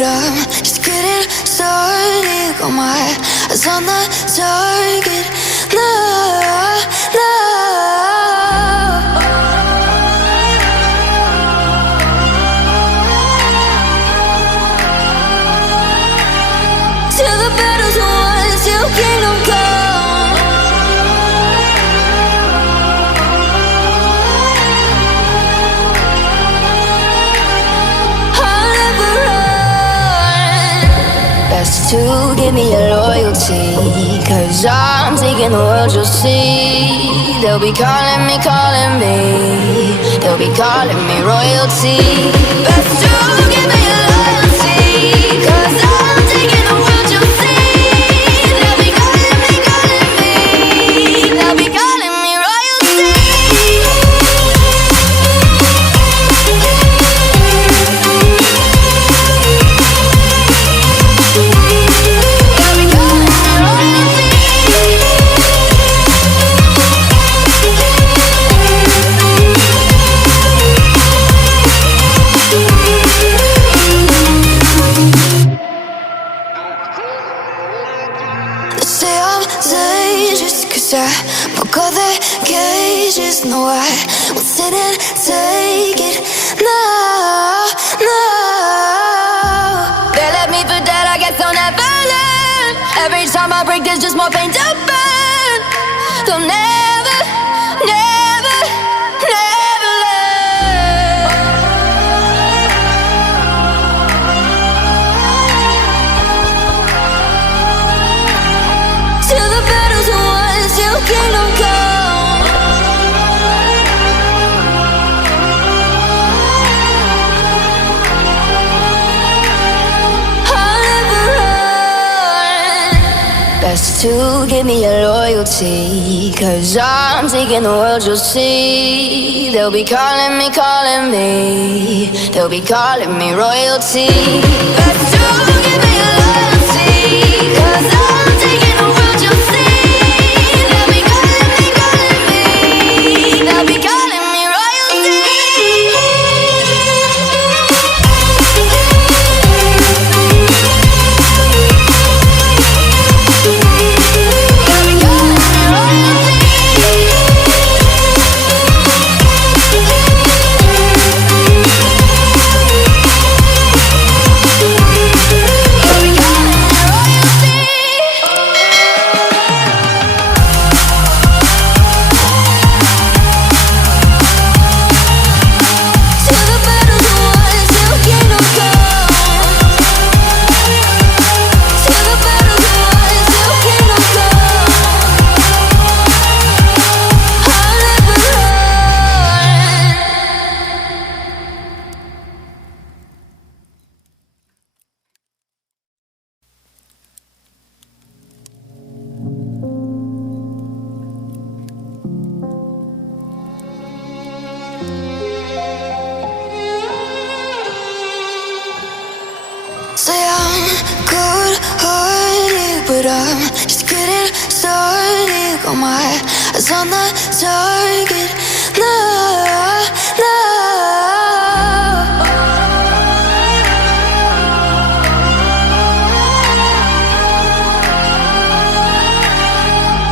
but I'm just getting started. Got my eyes on the target. No, no. Till the battle's won, till kingdom come. I'll never run. Best to give me your loyalty, 'cause I'm taking the world, you'll see. They'll be calling me, they'll be calling me royalty. Best to give me your loyalty, 'cause I'm taking the world, you'll see. They'll be calling me, they'll be calling me royalty. They'll be calling me royalty. They say I'm dangerous 'cause I broke all their cages. No, I won't sit and take it. No, no. They left me for dead, I guess I'll never learn. Every time I break, there's just more pain to burn. They'll never, never, never learn. Till the battle's won, till kingdom come. I'll never run. Best to give me your loyalty, 'cause I'm taking the world, you'll see. They'll be calling me, they'll be calling me royalty. Best to give me your loyalty, 'cause I'm taking the world, you'll see. They'll be calling me, they'll be calling me royalty. They'll be calling me royalty. They'll be calling me royalty. Till the battle's won, till kingdom come. Till the battle's won, till kingdom come. I'll never run. Say I'm good-hearted, but I'm just getting started. Got my eyes on the target. No, no.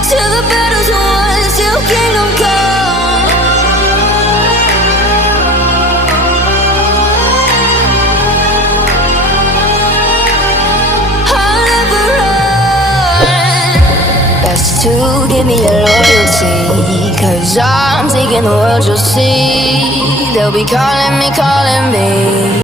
Till the battle's won, till kingdom come. I'll never run. Best to give me your loyalty, 'cause I'm taking the world, you'll see. They'll be calling me,